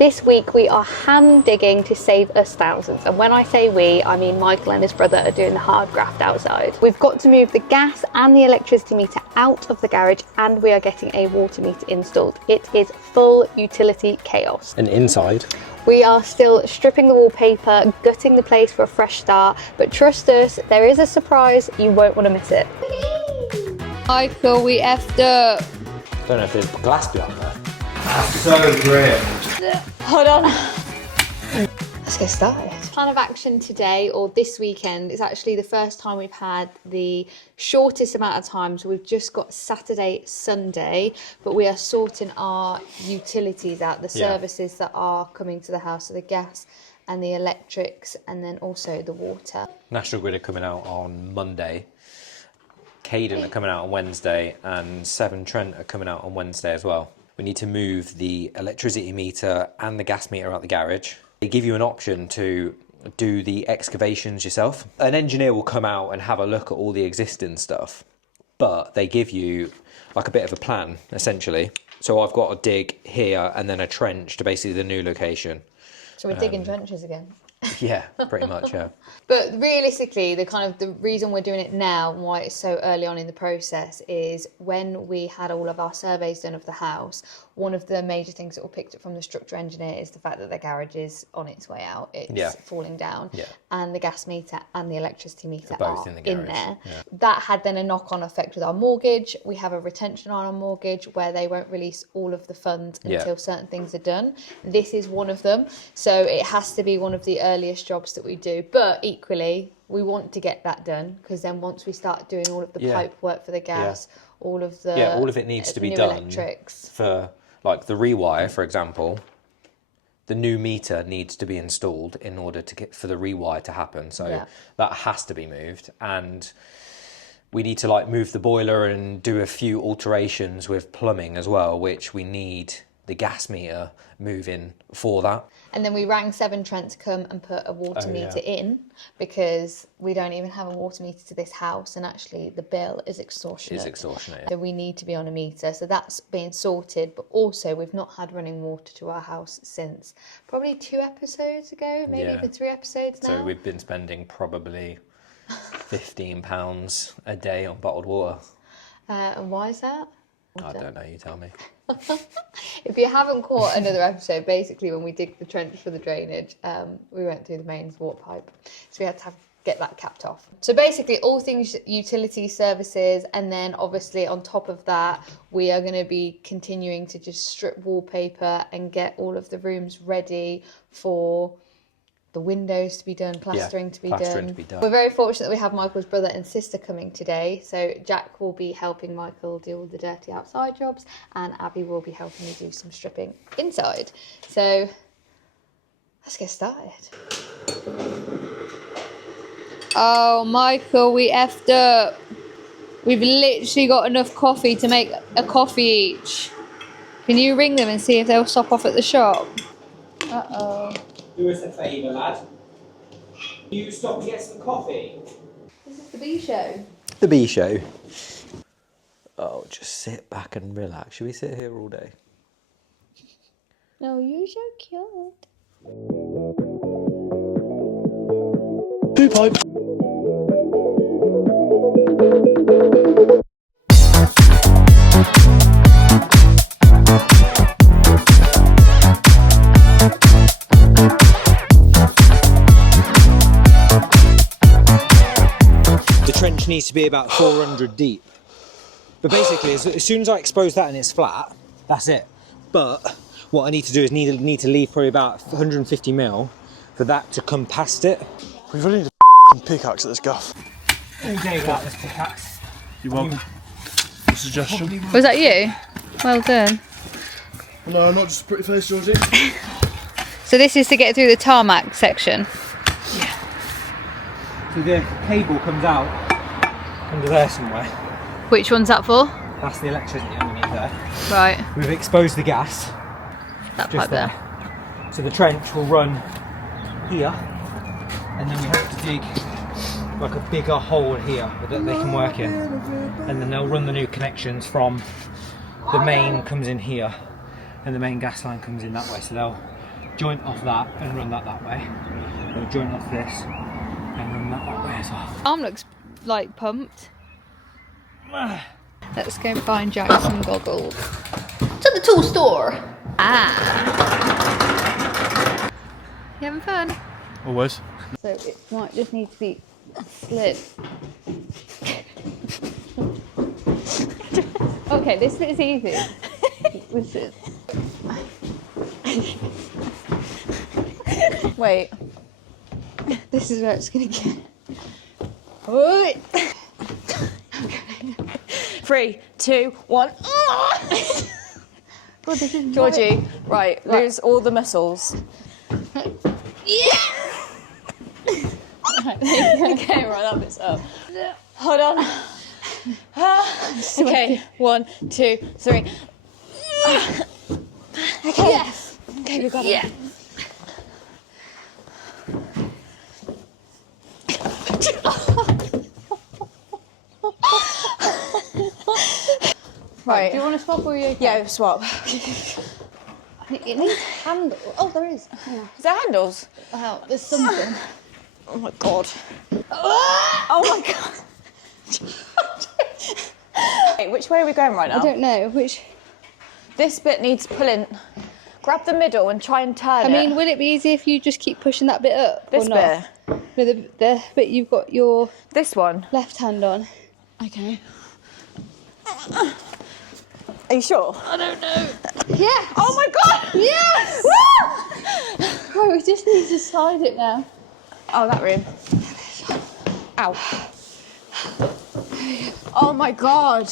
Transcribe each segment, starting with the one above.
This week we are hand digging to save us thousands, and when I say we, I mean Michael and his brother are doing the hard graft outside. We've got to move the gas and the electricity meter out of the garage, and we are getting a water meter installed. It is full utility chaos. And inside, we are still stripping the wallpaper, gutting the place for a fresh start, but trust us, there is a surprise, you won't want to miss it. Michael, we effed up. don't know if there's glass behind there. So grim. Hold on. Let's get started. Plan of action today, or this weekend, is actually the first time we've had the shortest amount of time. So we've just got Saturday, Sunday, but we are sorting our utilities out, the services that are coming to the house, so the gas and the electrics, and then also the water. National Grid are coming out on Monday. Cadent are coming out on Wednesday, and Severn Trent are coming out on Wednesday as well. We need to move the electricity meter and the gas meter out the garage. They give you an option to do the excavations yourself. An engineer will come out and have a look at all the existing stuff, but they give you like a bit of a plan, essentially. So I've got to dig here and then a trench to basically the new location. So we're digging trenches again. Yeah, pretty much, yeah. But realistically, the reason we're doing it now and why it's so early on in the process is when we had all of our surveys done of the house, one of the major things that we picked up from the structural engineer is the fact that the garage is on its way out. It's falling down. Yeah. And the gas meter and the electricity meter are both in there. Yeah. That had then a knock-on effect with our mortgage. We have a retention on our mortgage where they won't release all of the funds until certain things are done. This is one of them. So it has to be one of the earliest jobs that we do. But equally, we want to get that done because then once we start doing all of the pipe work for the gas, all of it needs to be done electrics. For like the rewire, for example. The new meter needs to be installed in order to get for the rewire to happen. So that has to be moved, and we need to like move the boiler and do a few alterations with plumbing as well, which we need the gas meter moving for that. And then we rang Severn Trent to come and put a water meter in because we don't even have a water meter to this house, and actually the bill is extortionate. So we need to be on a meter. So that's being sorted, but also we've not had running water to our house since probably 2 episodes ago, maybe even 3 episodes now. So we've been spending probably £15 a day on bottled water. And why is that? I don't know, you tell me. If you haven't caught another episode, basically when we dig the trench for the drainage, we went through the mains water pipe. So we had to get that capped off. So basically all things utility services, and then obviously on top of that, we are going to be continuing to just strip wallpaper and get all of the rooms ready for the windows to be done, plastering to be done. We're very fortunate that we have Michael's brother and sister coming today. So Jack will be helping Michael do all the dirty outside jobs, and Abby will be helping me do some stripping inside. So let's get started. Oh, Michael, we effed up. We've literally got enough coffee to make a coffee each. Can you ring them and see if they'll stop off at the shop? Uh-oh. Do us a favour, lad. You stop and get some coffee. This is the B show. The B show. Oh, just sit back and relax. Should we sit here all day? No, you're so cute. Two pipe. Trench needs to be about 400 deep, but basically as soon as I expose that and it's flat, that's it. But what I need to do is need to leave probably about 150 mil for that to come past it. We really need a pickaxe at this guff. Who gave out this pickaxe? You want a suggestion? Was that you? Well done. No, not just a pretty face, Georgie. So this is to get through the tarmac section? So the cable comes out under there somewhere. Which one's that for? That's the electricity underneath there. Right. We've exposed the gas. That pipe there. So the trench will run here, and then we have to dig like a bigger hole here that they can work in. And then they'll run the new connections from the main comes in here, and the main gas line comes in that way. So they'll joint off that and run that way. Or joint off this and run that way as well. Arm looks like pumped. Let's go find Jack some goggles. To the tool store. You having fun? Always. So it might just need to be slid. Okay, this bit's easy. This is. Wait. This is where it's gonna get. Wait. 3, 2, 1. God, this is Georgie, right, lose all the muscles. Yeah. Okay, right, that bit's up. Hold on. Okay, 1, 2, 3. Okay. Yes. Okay, we got it. Yeah. Right. Do you want to swap or are you okay? Yeah, swap. It needs handle. Oh, there is. Hang on. Is there handles? Oh, there's something. Oh my god. Oh my god. Wait, which way are we going right now? I don't know which. This bit needs pulling. Grab the middle and try and turn I it. mean, would it be easy if you just keep pushing that bit up? This or not? bit? No, the bit you've got your This one? left hand on. Okay. Are you sure? I don't know. Yeah. Oh my god! Yes. Right, we just need to slide it now. Oh, that room. Ow. Oh my god.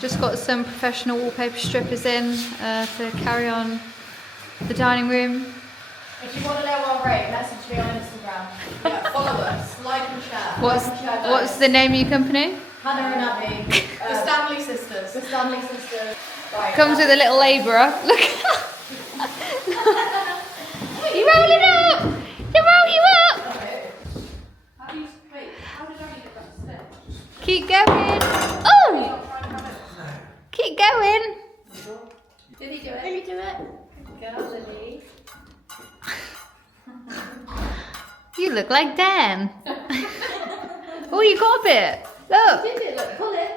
Just got some professional wallpaper strippers in to carry on the dining room. If you want to know our rate, message me on Instagram. Yeah, follow us, like and share. What's the name of your company? Hannah and Abby, the Stanley sisters. The Stanley sisters. Right. Comes with a little labourer. Look. You roll it up. You roll you up. How did I get that step? Keep going. Oh. Keep going. Did he do it? Did he do it? Go, Lily. You look like Dan. Oh, you got a bit. Look. Did it? Look, pull it.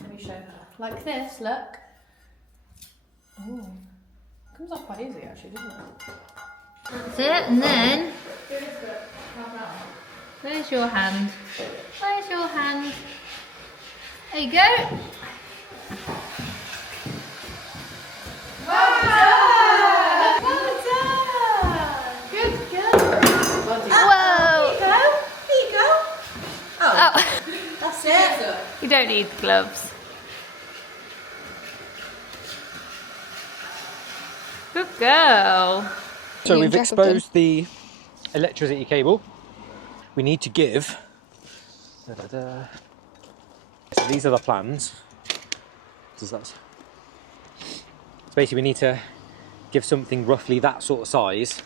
Let me show her. Like this, look. Ooh. Comes off quite easy actually, doesn't it? That's it, and then where's your hand? Where's your hand? There you go. Well done! Good girl. Whoa! There you go. Oh, That's it. you don't need gloves. Good girl. So You we've and Jack have done- exposed the electricity cable. We need to give. So these are the plans. So basically we need to give something roughly that sort of size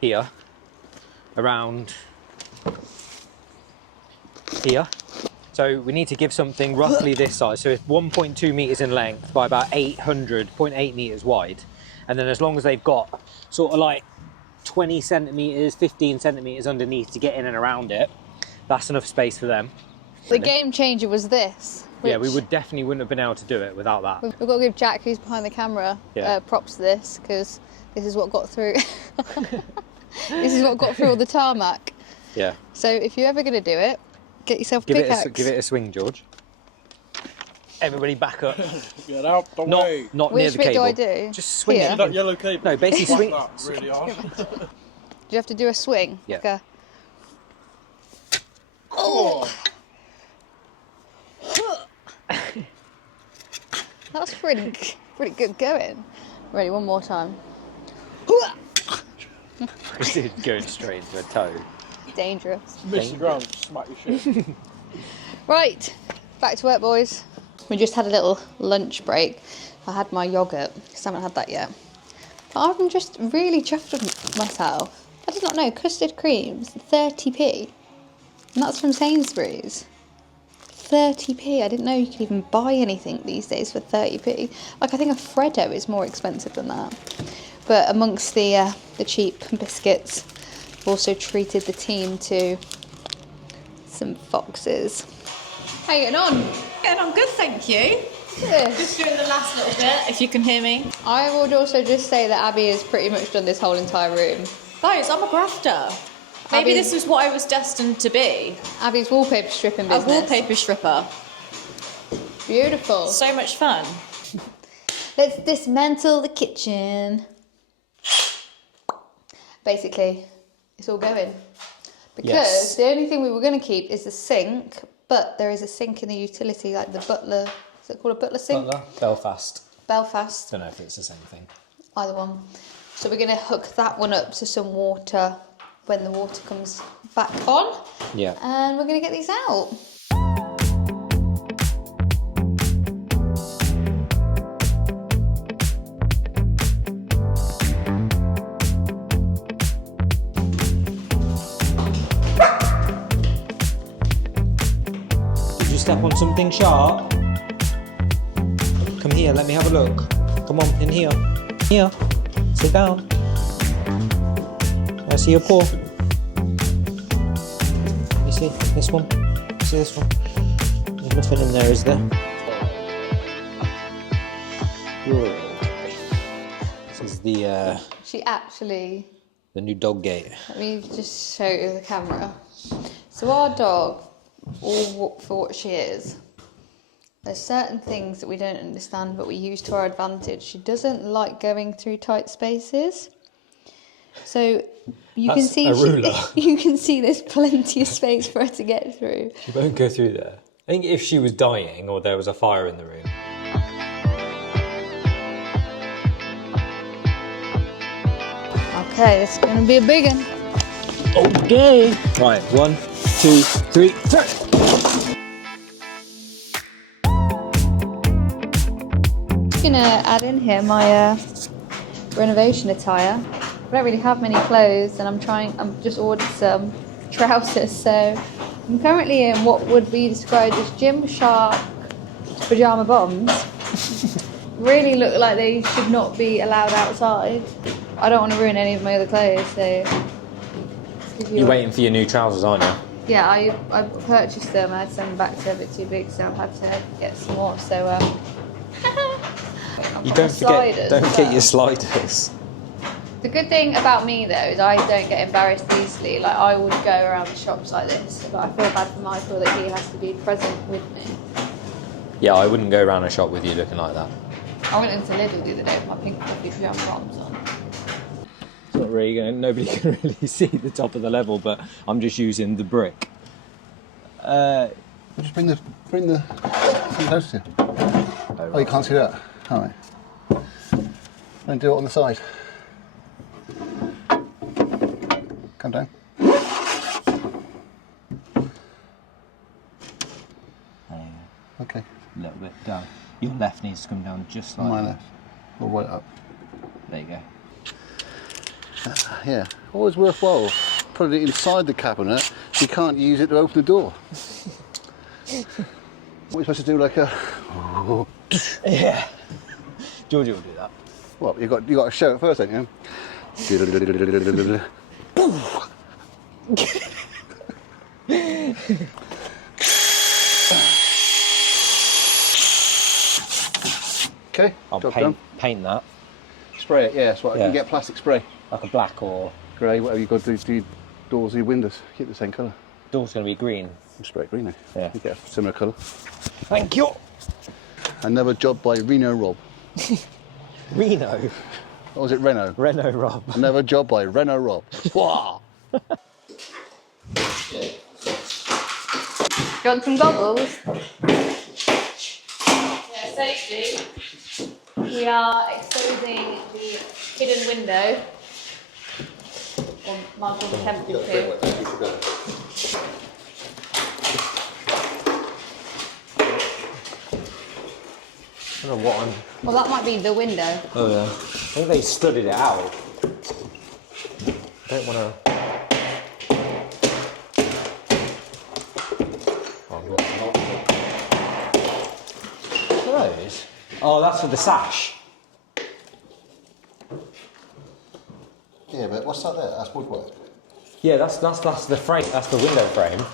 here, around here. So we need to give something roughly this size. So it's 1.2 meters in length by about 0.8 meters wide. And then as long as they've got sort of like 20 centimeters, 15 centimeters underneath to get in and around it, that's enough space for them. The game changer was this. Yeah, we which wouldn't have been able to do it without that. We've got to give Jack, who's behind the camera, Yeah. props to this because this is what got through. This is what got through all the tarmac. Yeah. So if you're ever going to do it, get yourself a Give pickaxe. it a swing, George. Everybody back up. Get out the way. Not near Which the bit cable. do I do? Just swing Here? it. That yellow cable. No, basically swing. Whack that really hard. Do you have to do a swing? Yeah. Like a... Oh! That's pretty good going. Ready, one more time. This is going straight into a toe. Dangerous. Miss the ground, smack your shit. Right, back to work, boys. We just had a little lunch break. I had my yoghurt, because I haven't had that yet. But I'm just really chuffed with myself. I did not know custard creams 30p, and that's from Sainsbury's. 30p. I didn't know you could even buy anything these days for 30p. Like I think a Freddo is more expensive than that. But amongst the cheap biscuits, I've also treated the team to some foxes. How you getting on? Getting on good, thank you. Just doing the last little bit, if you can hear me. I would also just say that Abby has pretty much done this whole entire room. Guys, I'm a grafter. Maybe this is what I was destined to be. Abby's wallpaper stripping business. A wallpaper stripper. Beautiful. So much fun. Let's dismantle the kitchen. Basically, it's all going. Because the only thing we were going to keep is the sink, but there is a sink in the utility, like the butler. Is it called a butler sink? Butler? Belfast. Belfast. Don't know if it's the same thing. Either one. So we're going to hook that one up to some water when the water comes back on. Yeah. And we're going to get these out. Did you step on something sharp? Come here, let me have a look. Come on, in here. Here. Sit down. I see your paw. You see this one? You see this one? There's nothing in there, is there? This is the She actually... new dog gate. Let me just show you the camera. So our dog, all for what she is, there's certain things that we don't understand but we use to our advantage. She doesn't like going through tight spaces. So you can see a ruler. you can see there's plenty of space for her to get through. She won't go through there. I think if she was dying or there was a fire in the room. Okay, this is going to be a big one. Okay. Right, 1, 2, 3, 4. I'm going to add in here my renovation attire. I don't really have many clothes and I'm just ordered some trousers, so I'm currently in what would be described as Gymshark pyjama bombs. Really look like they should not be allowed outside. I don't want to ruin any of my other clothes, so... You're waiting for your new trousers, aren't you? Yeah, I purchased them. I had some back to a bit too big, so I've had to get some more, so... You don't forget your sliders. The good thing about me though is I don't get embarrassed easily. Like I would go around the shops like this, but I feel bad for Michael that he has to be present with me. Yeah, I wouldn't go around a shop with you looking like that. I went into Lidl the other day with my pink fluffy pyjama bottoms on. It's not really going. Nobody can really see the top of the level, but I'm just using the brick. Just bring the thing closer to you. Oh, you can't see that. All right. Then do it on the side. Come down. Okay. A little bit down. Your left needs to come down just like My that. left. Or right up. There you go. Yeah. Always worthwhile. Put it inside the cabinet. You can't use it to open the door. What are you supposed to do? Like a. Yeah. Georgie will do that. Well, you got to show it first, ain't you? Okay, I'll job done. paint that. Spray it, yeah, that's what. Yeah. You get plastic spray. Like a black or... Grey, whatever you got to do to your doors or your windows. Keep the same colour. Door's going to be green. Spray it green now. Yeah. You get a similar colour. Thank you. Another job by Reno Rob. Reno? Or was it Reno? Reno Rob. Another job by Reno Rob. Wow. Do you want some goggles? Yeah, safety. We are exposing the hidden window. Or Michael's attempting to. I don't know what I'm... Well, that might be the window. Oh yeah. I think they studied it out. don't want to. What are those? Oh, that's for the sash. Yeah, but what's that there? That's woodwork. Yeah, that's the frame. That's the window frame.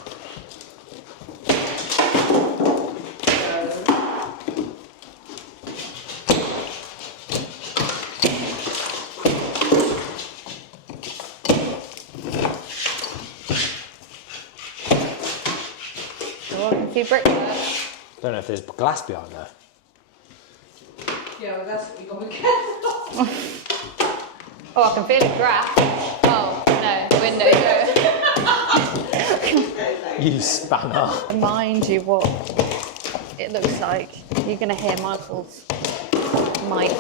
Oh, I can see brickwork. Don't know if there's glass behind there. Yeah, well, that's what you got to get. Oh, I can feel it crack. Oh, no, the window. You spanner. Remind you what it looks like. You're going to hear Michael's mic.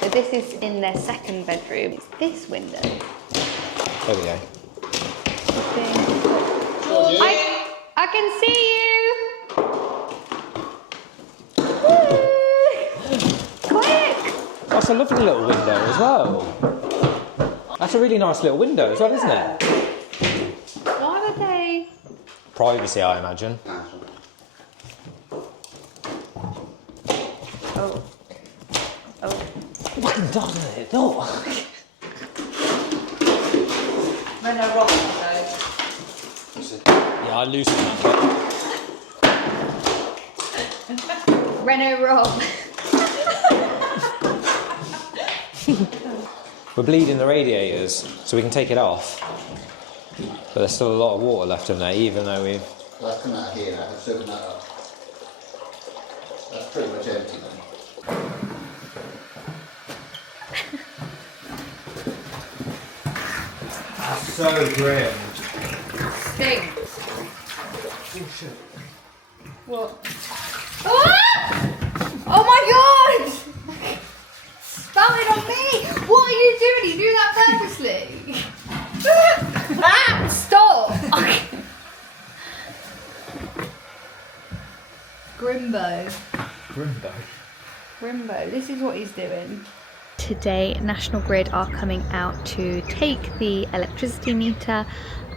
So this is in their second bedroom. It's this window. There we go. I can see you! Quick! That's a lovely little window as well. That's a really nice little window as well, isn't it? Why would they? Privacy, I imagine. Oh. Oh. Fucking doesn't it? No. Reno Rob, though. Yeah, I loosened that bit. Renault Rob. We're bleeding the radiators, so we can take it off. But there's still a lot of water left in there, even though we've... Well, that's coming out here now. Let's open that up. That's pretty much empty now. That's so grim. Stinks. Oh shit. What? Ah! Oh my god! Spam it on me! What are you doing? Are you doing that purposely? Ah! Stop! Grimbo. Grimbo, this is what he's doing. Today, National Grid are coming out to take the electricity meter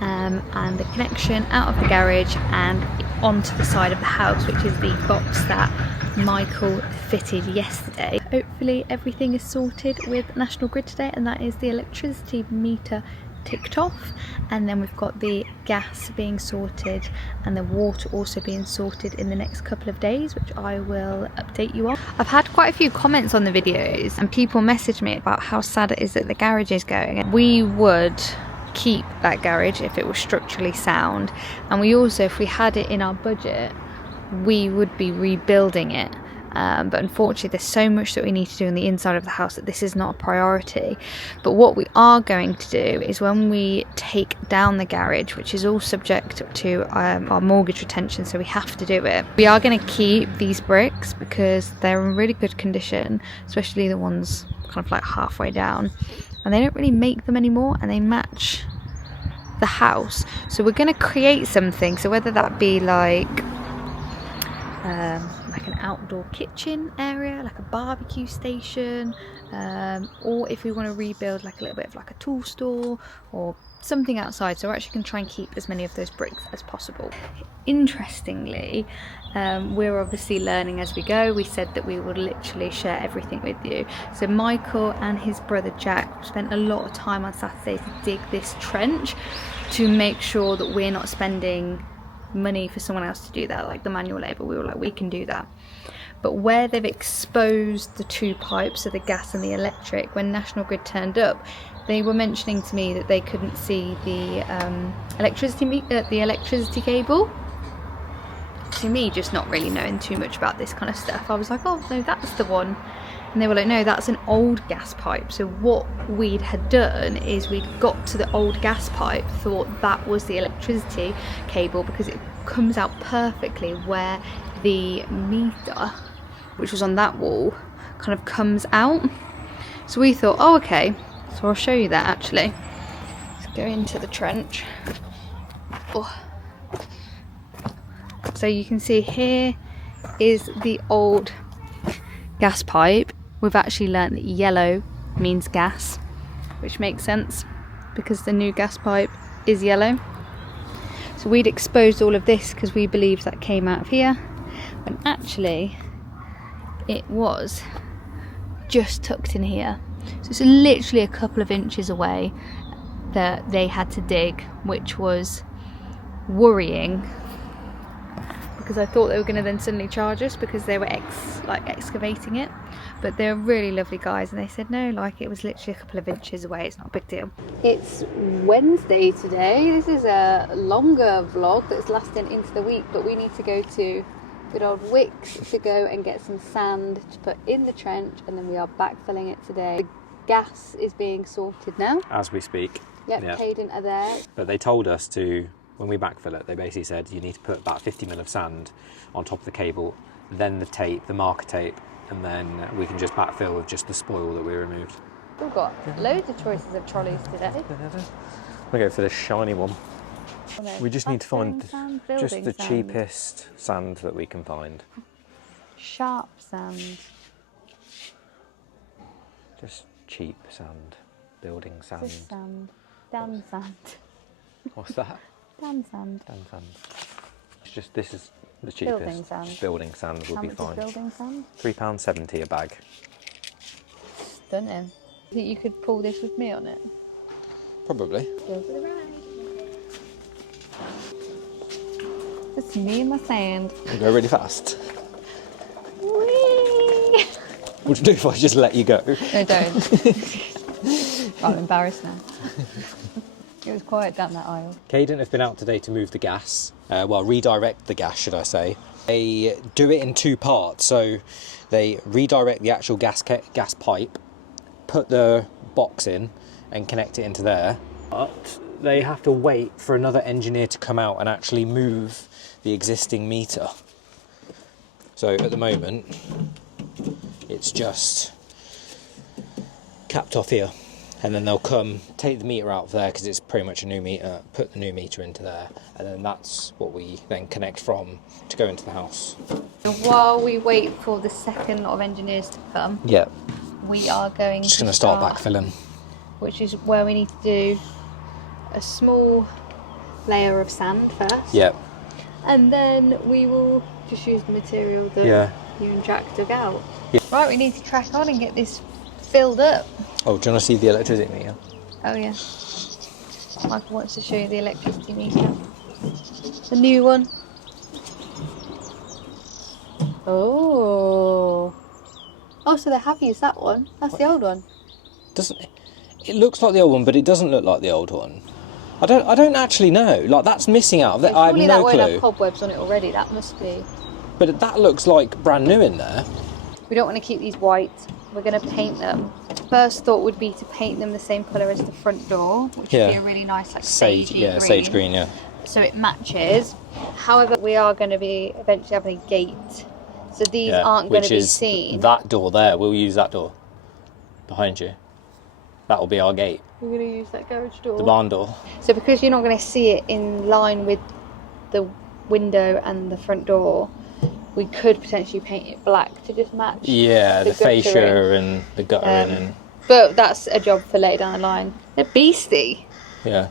and the connection out of the garage and onto the side of the house, which is the box that Michael fitted yesterday. Hopefully everything is sorted with National Grid today, and that is the electricity meter ticked off, and then we've got the gas being sorted and the water also being sorted in the next couple of days, which I will update you on. I've had quite a few comments on the videos and people message me about how sad it is that the garage is going. We would keep that garage if it was structurally sound, and we also, if we had it in our budget, we would be rebuilding it. But unfortunately there's so much that we need to do on the inside of the house that this is not a priority. But what we are going to do is, when we take down the garage, which is all subject to our mortgage retention, so we have to do it, we are going to keep these bricks because they're in really good condition, especially the ones kind of like halfway down, and they don't really make them anymore and they match the house. So we're going to create something, so whether that be like an outdoor kitchen area, like a barbecue station, or if we want to rebuild like a little bit of like a tool store or something outside. So we're actually going to try and keep as many of those bricks as possible. Interestingly, we're obviously learning as we go. We said that we would literally share everything with you. So Michael and his brother Jack spent a lot of time on Saturday to dig this trench to make sure that we're not spending money for someone else to do that, like the manual labour. We were like, we can do that. But where they've exposed the two pipes, so the gas and the electric, when National Grid turned up, they were mentioning to me that they couldn't see the electricity cable. To me, just not really knowing too much about this kind of stuff, I was like, oh no, that's the one. And they were like, no, that's an old gas pipe. So what we had done is we got to the old gas pipe, thought that was the electricity cable because it comes out perfectly where the meter, which was on that wall, kind of comes out. So we thought, oh okay, so I'll show you that actually. Let's go into the trench. Oh. So you can see here is the old gas pipe. We've actually learnt that yellow means gas, which makes sense. because the new gas pipe is yellow. So we'd exposed all of this because we believed that came out of here, when actually it was just tucked in here. So it's literally a couple of inches away that they had to dig, which was worrying because I thought they were going to then suddenly charge us because they were excavating it. But they're really lovely guys, and they said no, like it was literally a couple of inches away, it's not a big deal. It's Wednesday today. This is a longer vlog that's lasting into the week, but we need to go to good old Wicks to go and get some sand to put in the trench, and then we are backfilling it today. The gas is being sorted now. As we speak. Yep, Caden are there. But they told us to, when we backfill it, they basically said you need to put about 50 mil of sand on top of the cable, then the tape, the marker tape, and then we can just backfill with just the spoil that we removed. We've got loads of choices of trolleys today. We'll go for this shiny one. Oh, no, We just need to find sand, just building the sand. cheapest sand that we can find. Sharp sand. Just cheap sand, building sand. This sand. Dan sand. What's that? Dan sand. Dan sand. It's just, this is the cheapest. Building sand. Building sand will How be much fine. is building sand? £3.70 a bag. Stunning. You think you could pull this with me on it? Probably. Go for the ride. It's me and my sand. We'll go really fast. Whee! What would you do if I just let you go? No, don't. I'm embarrassed now. It was quiet down that aisle. Caden have been out today to move the gas, redirect the gas, should I say. They do it in two parts, so they redirect the actual gas pipe, put the box in and connect it into there. But they have to wait for another engineer to come out and actually move the existing meter. So at the moment, it's just capped off here. And then they'll come, take the meter out of there because it's pretty much a new meter, put the new meter into there, and then that's what we then connect from to go into the house. While we wait for the second lot of engineers to come, Yeah. we are going Just to going to start backfilling. which is where we need to do a small layer of sand first. Yeah. And then we will just use the material that you and Jack dug out. Yeah. Right, we need to track on and get this filled up. Oh, do you want to see the electricity meter? Oh yeah. Michael wants to show you the electricity meter. The new one. Oh. Oh, so they're happy as that one. That's the old one. Doesn't it? It looks like the old one, but it doesn't look like the old one. I don't actually know. Like, that's missing out of it. I have Surely no that won't clue. have cobwebs on it already. That must be. But that looks like brand new in there. We don't want to keep these white. We're going to paint them. First thought would be to paint them the same colour as the front door, which would be a really nice like Sage, sagey green. sage green, yeah. So it matches. However, we are going to be eventually having a gate. So these aren't going to be seen. That door there, we'll use that door behind you. That will be our gate. We're going to use that garage door. The barn door. So because you're not going to see it in line with the window and the front door, we could potentially paint it black to just match. Yeah, the fascia and the guttering and. But that's a job for later down the line. They're beastie. Yeah.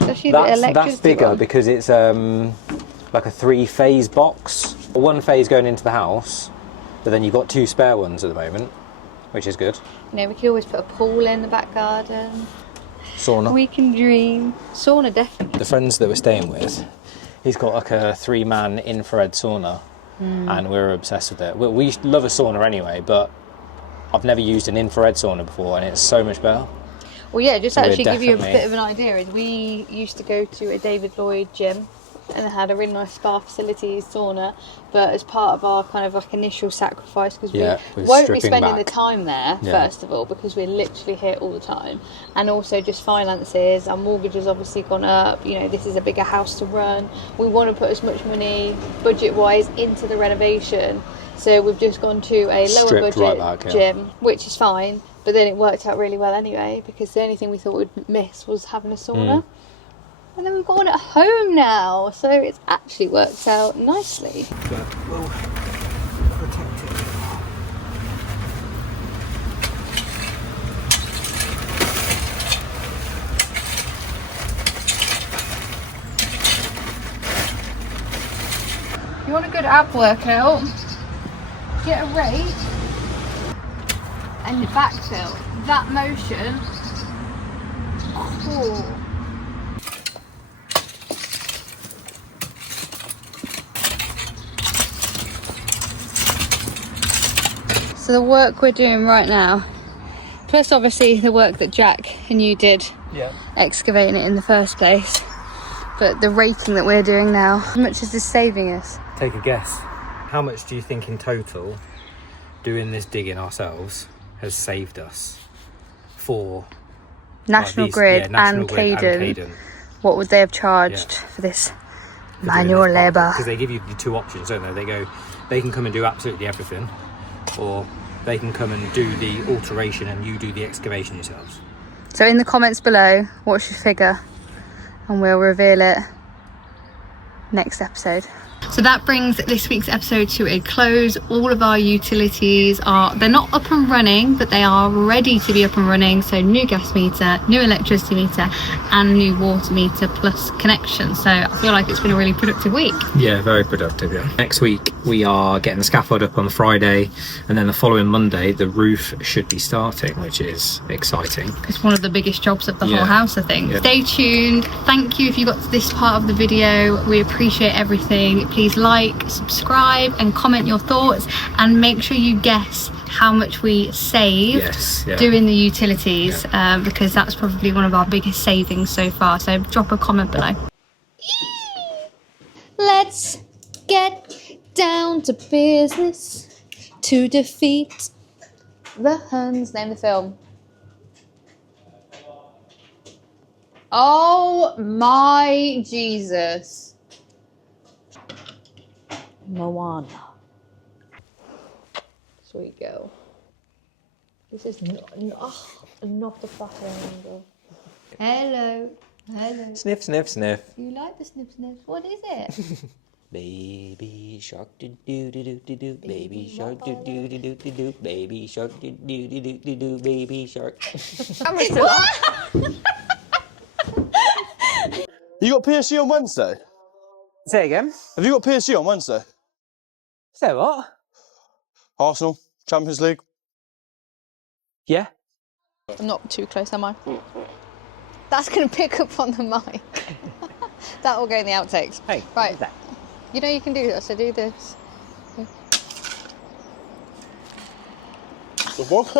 Especially the electricity That's bigger one. because it's like a 3-phase box. One phase going into the house, but then you've got 2 spare ones at the moment, which is good. You know, we could always put a pool in the back garden. Sauna. We can dream. Sauna, definitely. The friends that we're staying with, he's got like a 3-man infrared sauna, and we're obsessed with it. We love a sauna anyway, but I've never used an infrared sauna before, and it's so much better. Well, yeah, just So actually give you a definitely- bit of an idea, is we used to go to a David Lloyd gym and it had a really nice spa facilities, sauna, but as part of our kind of like initial sacrifice, because Yeah, we with won't be stripping spending the back. time there, Yeah. first of all, because we're literally here all the time, and also just finances, our mortgage has obviously gone up, you know, this is a bigger house to run, we want to put as much money, budget-wise, into the renovation, so we've just gone to a lower Stripped budget right back, yeah. gym, which is fine, but then it worked out really well anyway, because the only thing we thought we'd miss was having a sauna. And then we've got one at home now, so it's actually worked out nicely. We'll protect it. You want a good ab workout? Get a rake and backfill. That motion. Cool. So the work we're doing right now, plus obviously the work that Jack and you did, excavating it in the first place, but the raking that we're doing now, how much is this saving us? Take a guess. How much do you think in total doing this digging ourselves has saved us for National Grid and Cadent? What would they have charged for this manual labour? Because they give you the two options, don't they? They go, they can come and do absolutely everything, or they can come and do the alteration and you do the excavation yourselves. So in the comments below, what's your figure? And we'll reveal it next episode. So that brings this week's episode to a close. All of our utilities they're not up and running, but they are ready to be up and running. So new gas meter, new electricity meter, and new water meter plus connection. So I feel like it's been a really productive week. Yeah, very productive, yeah. Next week we are getting the scaffold up on the Friday, and then the following Monday the roof should be starting, which is exciting. It's one of the biggest jobs of the whole house, I think. Stay tuned. Thank you if you got to this part of the video. We appreciate everything. Please like, subscribe and comment your thoughts, and make sure you guess how much we saved doing the utilities, because that's probably one of our biggest savings so far. So drop a comment below. Let's get down to business to defeat The Huns. Name the film. Oh my Jesus. Moana. Sweet girl. This is not the flattering angle. Hello. Hello. Sniff, sniff, sniff. You like the snip snips? What is it? Baby shark do do do do do do. Baby shark do do do do do do. Baby shark do do do do do do. Baby shark. You got PSG on Wednesday? Say again. Have you got PSG on Wednesday? Say what? Arsenal, Champions League. Yeah. I'm not too close, am I? That's going to pick up on the mic. That will go in the outtakes. Hey, right. that? You know you can do that, so do this. The what?